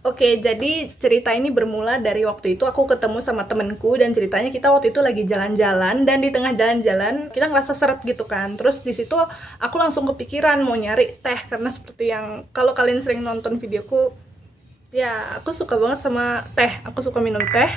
Oke, jadi cerita ini bermula dari waktu itu aku ketemu sama temenku dan ceritanya kita waktu itu lagi jalan-jalan dan di tengah jalan-jalan kita ngerasa seret gitu kan. Terus di situ aku langsung kepikiran mau nyari teh karena seperti yang kalau kalian sering nonton videoku, ya aku suka banget sama teh. Aku suka minum teh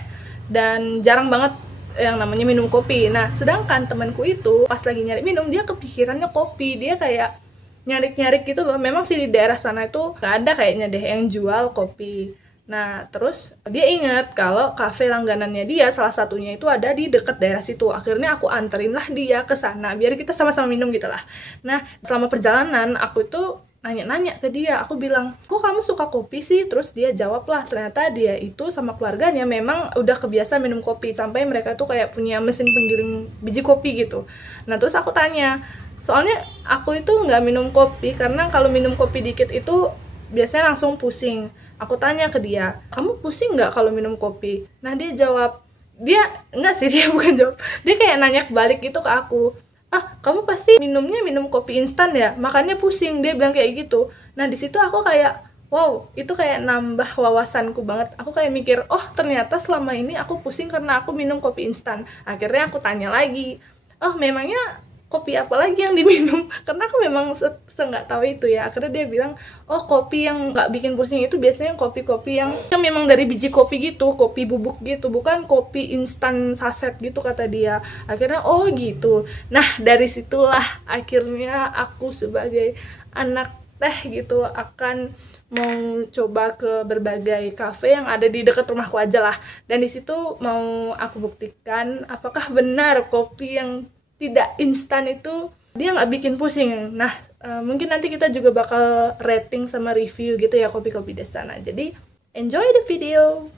dan jarang banget yang namanya minum kopi. Nah, sedangkan temanku itu pas lagi nyari minum dia kepikirannya kopi. Dia kayak nyari-nyari gitu loh. Memang sih di daerah sana itu nggak ada kayaknya deh yang jual kopi. Nah, terus dia ingat kalau kafe langganannya dia salah satunya itu ada di dekat daerah situ. Akhirnya aku anterin lah dia ke sana biar kita sama-sama minum gitu lah. Nah, selama perjalanan aku itu nanya-nanya ke dia. Aku bilang, "Kok kamu suka kopi sih?" Terus dia jawab lah, ternyata dia itu sama keluarganya memang udah kebiasa minum kopi sampai mereka tuh kayak punya mesin penggiling biji kopi gitu. Nah, terus aku tanya, soalnya aku itu nggak minum kopi karena kalau minum kopi dikit itu biasanya langsung pusing. Aku tanya ke dia, kamu pusing nggak kalau minum kopi? Nah, dia jawab, enggak sih, dia bukan jawab, dia kayak nanya balik gitu ke aku, ah kamu pasti minumnya minum kopi instan ya, makanya pusing, dia bilang kayak gitu. Nah, di situ aku kayak wow, itu kayak nambah wawasanku banget. Aku kayak mikir, oh ternyata selama ini aku pusing karena aku minum kopi instan. Akhirnya aku tanya lagi, oh memangnya kopi apa lagi yang diminum? Karena aku memang nggak tahu itu ya. Akhirnya dia bilang, oh kopi yang nggak bikin pusing itu biasanya kopi-kopi yang memang dari biji kopi gitu, kopi bubuk gitu, bukan kopi instan saset gitu kata dia. Akhirnya oh gitu. Nah, dari situlah akhirnya aku sebagai anak teh gitu akan mau coba ke berbagai kafe yang ada di dekat rumahku aja lah. Dan di situ mau aku buktikan apakah benar kopi yang tidak instan itu dia nggak bikin pusing. Nah, mungkin nanti kita juga bakal rating sama review gitu ya kopi-kopi di sana. Jadi, enjoy the video!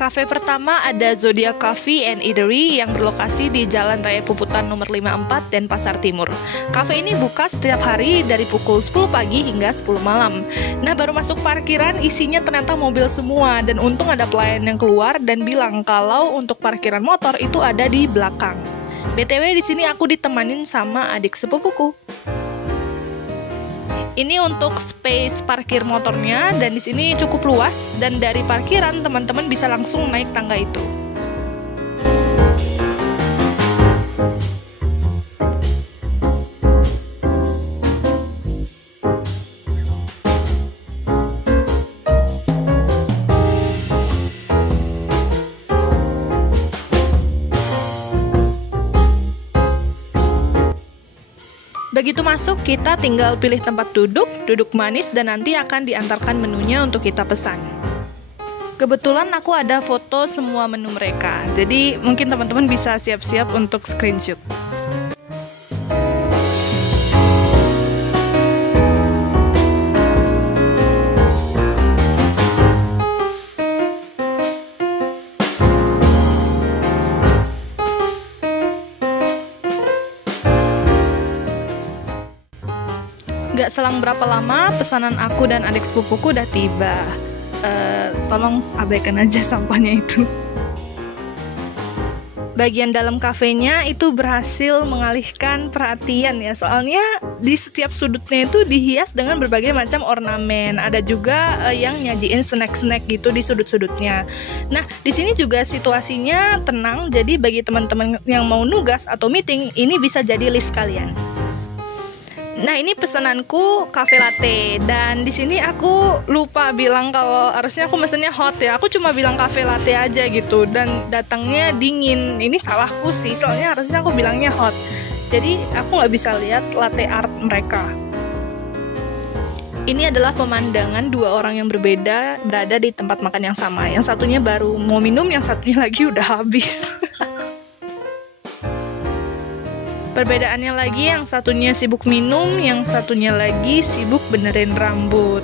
Cafe pertama ada Zodiac Coffee and Eatery yang berlokasi di Jalan Raya Puputan nomor 54 Denpasar Timur. Cafe ini buka setiap hari dari pukul 10 pagi hingga 10 malam. Nah, baru masuk parkiran isinya ternyata mobil semua dan untung ada pelayan yang keluar dan bilang kalau untuk parkiran motor itu ada di belakang. BTW di sini aku ditemanin sama adik sepupuku. Ini untuk space parkir motornya dan di sini cukup luas dan dari parkiran teman-teman bisa langsung naik tangga itu. Begitu masuk, kita tinggal pilih tempat duduk, duduk manis, dan nanti akan diantarkan menunya untuk kita pesan. Kebetulan aku ada foto semua menu mereka, jadi mungkin teman-teman bisa siap-siap untuk screenshot. Gak selang berapa lama, pesanan aku dan adik sepupuku udah tiba. Tolong abaikan aja sampahnya itu. Bagian dalam kafenya itu berhasil mengalihkan perhatian ya, soalnya di setiap sudutnya itu dihias dengan berbagai macam ornamen. Ada juga yang nyajiin snack-snack gitu di sudut-sudutnya. Nah, di sini juga situasinya tenang, jadi bagi teman-teman yang mau nugas atau meeting, ini bisa jadi list kalian. Nah, ini pesananku cafe latte dan di sini aku lupa bilang kalau harusnya aku mesennya hot ya. Aku cuma bilang cafe latte aja gitu dan datangnya dingin. Ini salahku sih, soalnya harusnya aku bilangnya hot. Jadi aku nggak bisa lihat latte art mereka. Ini adalah pemandangan dua orang yang berbeda berada di tempat makan yang sama. Yang satunya baru mau minum, yang satunya lagi udah habis. Perbedaannya lagi, yang satunya sibuk minum, yang satunya lagi sibuk benerin rambut.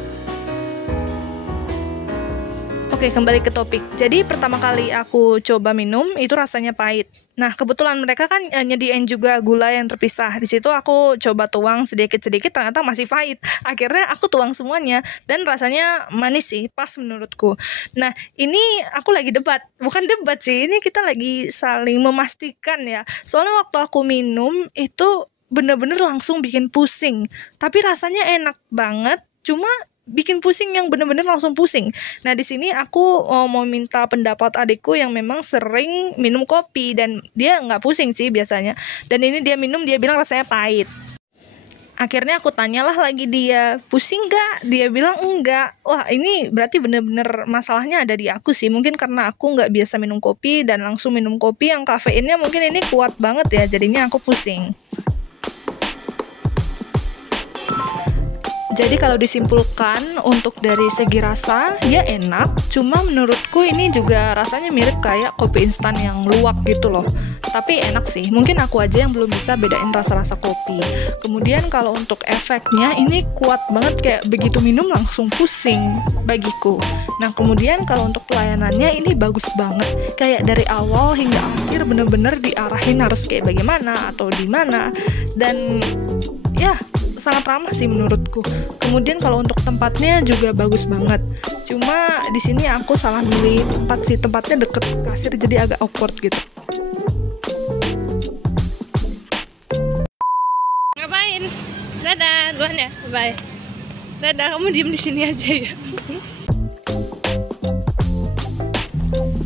Oke, kembali ke topik. Jadi pertama kali aku coba minum itu rasanya pahit. Nah, kebetulan mereka kan nyediain juga gula yang terpisah. Di situ aku coba tuang sedikit-sedikit, ternyata masih pahit. Akhirnya aku tuang semuanya dan rasanya manis sih, pas menurutku. Nah, ini aku lagi debat. Bukan debat sih, ini kita lagi saling memastikan ya. Soalnya waktu aku minum itu bener-bener langsung bikin pusing. Tapi rasanya enak banget, cuma bikin pusing yang bener-bener langsung pusing. Nah, di sini aku mau minta pendapat adikku yang memang sering minum kopi dan dia nggak pusing sih biasanya. Dan ini dia minum, dia bilang rasanya pahit. Akhirnya aku tanyalah lagi dia, pusing nggak? Dia bilang enggak. Wah, ini berarti bener-bener masalahnya ada di aku sih. Mungkin karena aku nggak biasa minum kopi dan langsung minum kopi yang kafeinnya mungkin ini kuat banget ya, jadinya aku pusing. Jadi kalau disimpulkan untuk dari segi rasa, dia enak. Cuma menurutku ini juga rasanya mirip kayak kopi instan yang luwak gitu loh. Tapi enak sih, mungkin aku aja yang belum bisa bedain rasa-rasa kopi. Kemudian kalau untuk efeknya, ini kuat banget, kayak begitu minum langsung pusing bagiku. Nah, kemudian kalau untuk pelayanannya ini bagus banget. Kayak dari awal hingga akhir bener-bener diarahin harus kayak bagaimana atau di mana. Dan ya, sangat ramah sih menurutku. Kemudian kalau untuk tempatnya juga bagus banget. Cuma di sini aku salah milih tempat sih. Tempatnya deket kasir jadi agak awkward gitu. Ngapain? Dadah, duluan ya. Bye. Dadah, kamu diem di sini aja ya.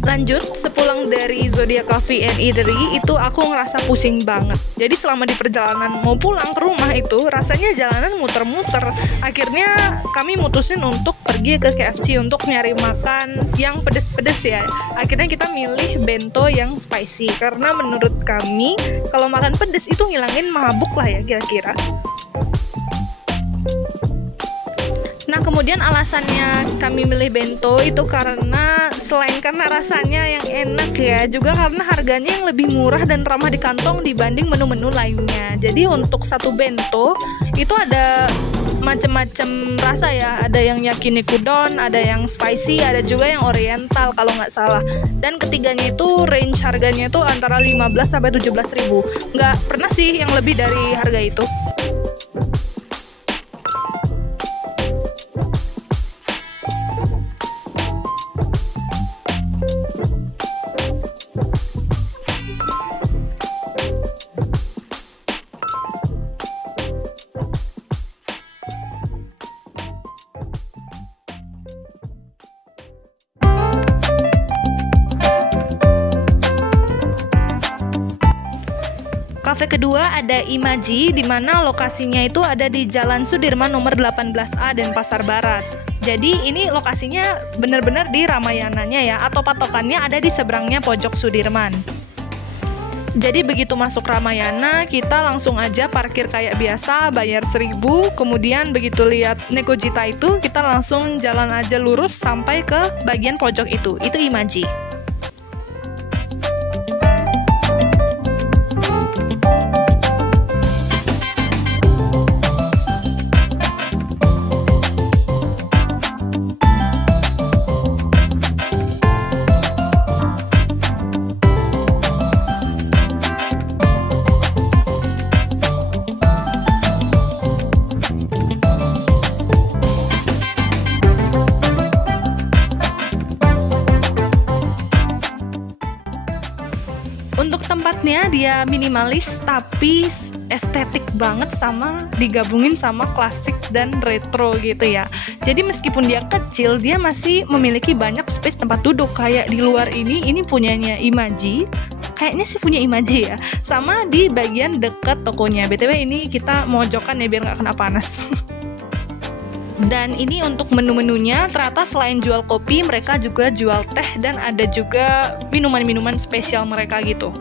Lanjut, sepulang dari Zodiac Coffee and Eatery itu aku ngerasa pusing banget. Jadi selama di perjalanan mau pulang ke rumah itu rasanya jalanan muter-muter. Akhirnya kami mutusin untuk pergi ke KFC untuk nyari makan yang pedes-pedes ya. Akhirnya kita milih bento yang spicy karena menurut kami kalau makan pedes itu ngilangin mabuk lah ya kira-kira. Nah, kemudian alasannya kami milih bento itu karena selain karena rasanya yang enak ya, juga karena harganya yang lebih murah dan ramah di kantong dibanding menu-menu lainnya. Jadi untuk satu bento itu ada macam-macam rasa ya, ada yang yakiniku don, ada yang spicy, ada juga yang oriental kalau nggak salah. Dan ketiganya itu range harganya itu antara 15 sampai 17 ribu. Nggak pernah sih yang lebih dari harga itu. Cafe kedua ada Imaji, di mana lokasinya itu ada di Jalan Sudirman nomor 18A Denpasar Barat. Jadi ini lokasinya benar-benar di Ramayananya ya, atau patokannya ada di seberangnya pojok Sudirman. Jadi begitu masuk Ramayana, kita langsung aja parkir kayak biasa, bayar 1.000, kemudian begitu lihat Nekojita itu, kita langsung jalan aja lurus sampai ke bagian pojok itu Imaji. Untuk tempatnya dia minimalis tapi estetik banget, sama digabungin sama klasik dan retro gitu ya. Jadi meskipun dia kecil, dia masih memiliki banyak space tempat duduk. Kayak di luar ini punyanya Imaji. Kayaknya sih punya Imaji ya. Sama di bagian dekat tokonya. BTW ini kita mojokan ya biar nggak kena panas. Dan ini untuk menu-menunya, ternyata selain jual kopi, mereka juga jual teh dan ada juga minuman-minuman spesial mereka gitu.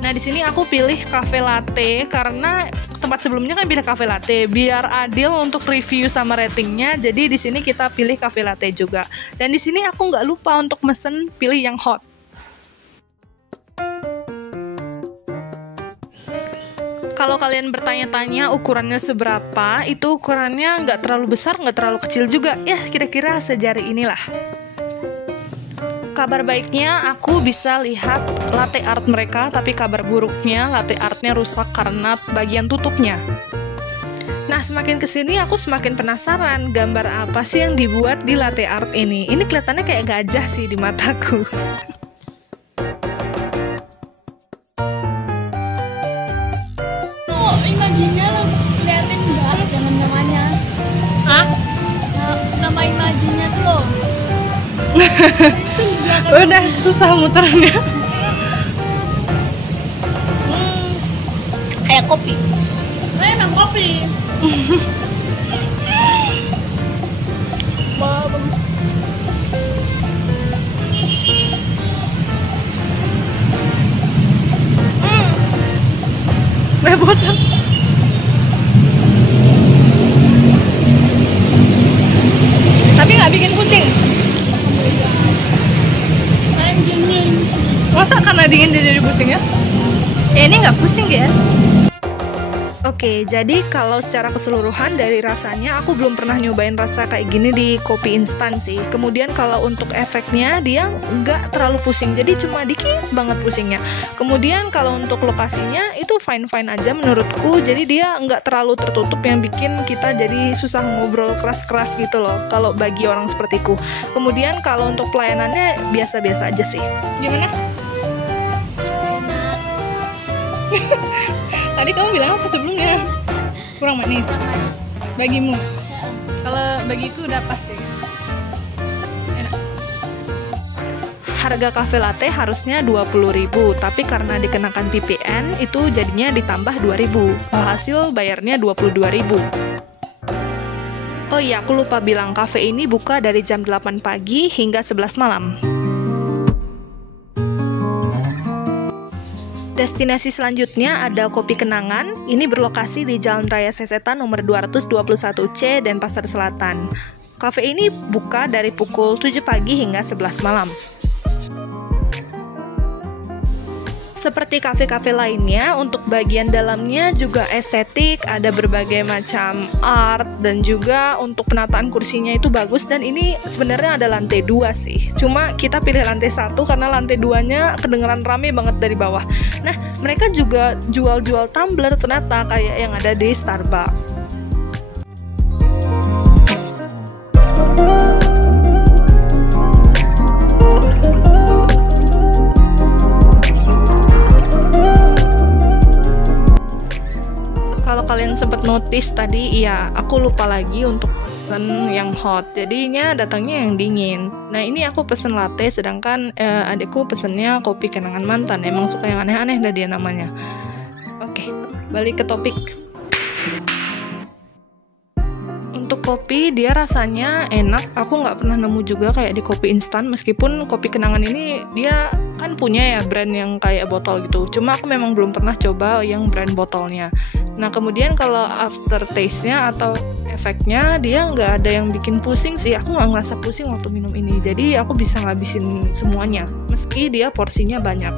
Nah, di sini aku pilih cafe latte karena tempat sebelumnya kan pilih cafe latte, biar adil untuk review sama ratingnya. Jadi di sini kita pilih cafe latte juga. Dan di sini aku nggak lupa untuk mesen pilih yang hot. Kalau kalian bertanya-tanya ukurannya seberapa, itu ukurannya nggak terlalu besar, nggak terlalu kecil juga. Ya, kira-kira sejari inilah. Kabar baiknya, aku bisa lihat latte art mereka, tapi kabar buruknya, latte artnya rusak karena bagian tutupnya. Nah, semakin kesini aku semakin penasaran gambar apa sih yang dibuat di latte art ini. Ini kelihatannya kayak gajah sih di mataku. Oh, majinya lo liatin enggak, jangan namanya. Hah? Namain majinya tuh lo. Udah susah muternya. Kayak kopi. Emang kopi. Wah, bagus. Bebotan. Tapi nggak bikin pusing. Kayak dingin. Masa karena dingin dia jadi pusing ya? Ini nggak pusing guys. Oke, jadi kalau secara keseluruhan dari rasanya aku belum pernah nyobain rasa kayak gini di kopi instan sih. Kemudian kalau untuk efeknya dia nggak terlalu pusing, jadi cuma dikit banget pusingnya. Kemudian kalau untuk lokasinya itu fine-fine aja menurutku, jadi dia nggak terlalu tertutup yang bikin kita jadi susah ngobrol keras-keras gitu loh kalau bagi orang sepertiku. Kemudian kalau untuk pelayanannya biasa-biasa aja sih. Gimana? Tadi kamu bilang apa sebelumnya? Kurang manis. Bagimu? Kalau bagiku udah pas sih. Enak. Harga cafe latte harusnya 20.000, tapi karena dikenakan PPN itu jadinya ditambah 2.000. Hasil bayarnya 22.000. Oh iya, aku lupa bilang, cafe ini buka dari jam 8 pagi hingga 11 malam. Destinasi selanjutnya ada Kopi Kenangan. Ini berlokasi di Jalan Raya Sesetan nomor 221C Denpasar Selatan. Cafe ini buka dari pukul 7 pagi hingga 11 malam. Seperti kafe-kafe lainnya, untuk bagian dalamnya juga estetik, ada berbagai macam art, dan juga untuk penataan kursinya itu bagus, dan ini sebenarnya ada lantai 2 sih. Cuma kita pilih lantai 1 karena lantai 2-nya kedengeran rame banget dari bawah. Nah, mereka juga jual-jual tumbler ternyata kayak yang ada di Starbucks. Kalian sempat notice tadi, ya aku lupa lagi untuk pesen yang hot, jadinya datangnya yang dingin. Nah ini aku pesen latte, sedangkan adikku pesennya kopi kenangan mantan. Emang suka yang aneh-aneh dah dia namanya. Oke, balik ke topik. Untuk kopi, dia rasanya enak. Aku nggak pernah nemu juga kayak di kopi instan, meskipun kopi kenangan ini dia kan punya ya brand yang kayak botol gitu. Cuma aku memang belum pernah coba yang brand botolnya. Nah kemudian kalau aftertaste-nya atau efeknya, dia nggak ada yang bikin pusing sih. Aku nggak ngerasa pusing waktu minum ini. Jadi aku bisa ngabisin semuanya, meski dia porsinya banyak.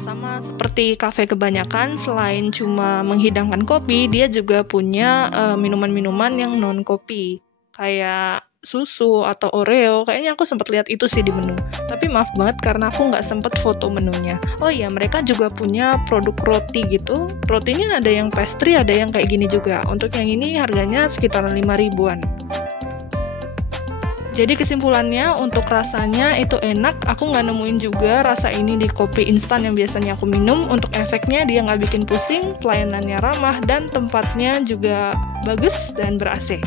Sama seperti kafe kebanyakan, selain cuma menghidangkan kopi, dia juga punya minuman-minuman yang non kopi, kayak susu atau Oreo. Kayaknya aku sempat lihat itu sih di menu. Tapi maaf banget karena aku nggak sempet foto menunya. Oh iya, mereka juga punya produk roti gitu. Rotinya ada yang pastry, ada yang kayak gini juga. Untuk yang ini harganya sekitar 5.000-an. Jadi kesimpulannya, untuk rasanya itu enak. Aku nggak nemuin juga rasa ini di kopi instan yang biasanya aku minum. Untuk efeknya dia nggak bikin pusing, pelayanannya ramah, dan tempatnya juga bagus dan ber-AC.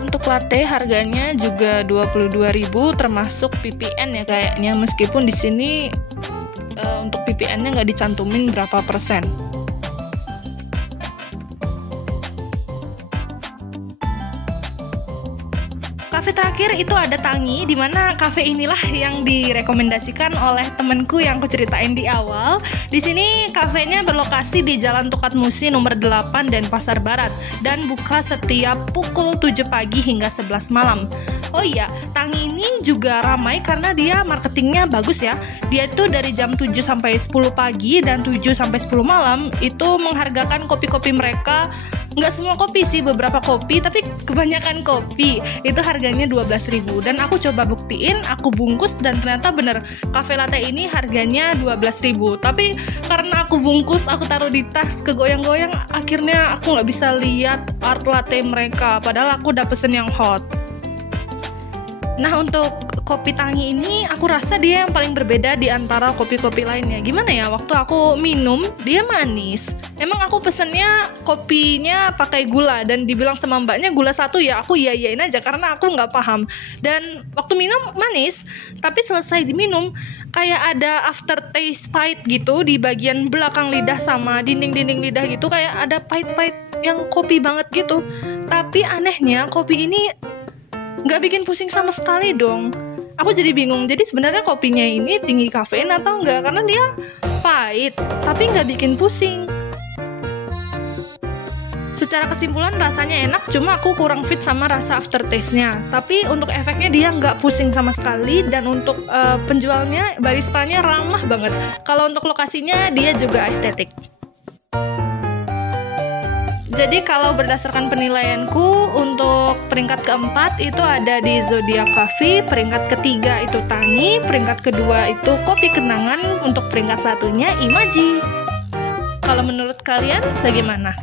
Untuk latte harganya juga 22.000 termasuk PPN ya kayaknya, meskipun di sini untuk PPN-nya nggak dicantumin berapa persen. Kafe terakhir itu ada Tangi, di mana kafe inilah yang direkomendasikan oleh temenku yang aku ceritain di awal. Di sini kafenya berlokasi di Jalan Tukat Musi nomor 8 Denpasar Barat dan buka setiap pukul 7 pagi hingga 11 malam. Oh iya, Tangi ini juga ramai karena dia marketingnya bagus ya. Dia itu dari jam 7 sampai 10 pagi dan 7 sampai 10 malam itu menghargakan kopi-kopi mereka Nggak semua kopi sih, beberapa kopi, tapi kebanyakan kopi itu harganya 12.000. Dan aku coba buktiin, aku bungkus dan ternyata bener cafe latte ini harganya 12.000. Tapi karena aku bungkus, aku taruh di tas, kegoyang-goyang, akhirnya aku nggak bisa lihat art latte mereka, padahal aku udah pesen yang hot. Nah, untuk kopi Tangi ini aku rasa dia yang paling berbeda di antara kopi-kopi lainnya. Gimana ya, waktu aku minum dia manis. Emang aku pesennya kopinya pakai gula dan dibilang sama mbaknya gula 1, ya aku iya-iyain aja karena aku nggak paham. Dan waktu minum manis, tapi selesai diminum kayak ada aftertaste pahit gitu di bagian belakang lidah sama dinding-dinding lidah gitu, kayak ada pahit-pahit yang kopi banget gitu. Tapi anehnya kopi ini nggak bikin pusing sama sekali dong. Aku jadi bingung, jadi sebenarnya kopinya ini tinggi kafein atau enggak, karena dia pahit tapi nggak bikin pusing. Secara kesimpulan rasanya enak, cuma aku kurang fit sama rasa aftertaste-nya. Tapi untuk efeknya dia nggak pusing sama sekali, dan untuk penjualnya, baristanya ramah banget. Kalau untuk lokasinya dia juga estetik. Jadi kalau berdasarkan penilaianku, untuk peringkat keempat itu ada di Zodiac Coffee, peringkat ketiga itu Tangi, peringkat kedua itu Kopi Kenangan, untuk peringkat satunya Imaji. Kalau menurut kalian bagaimana?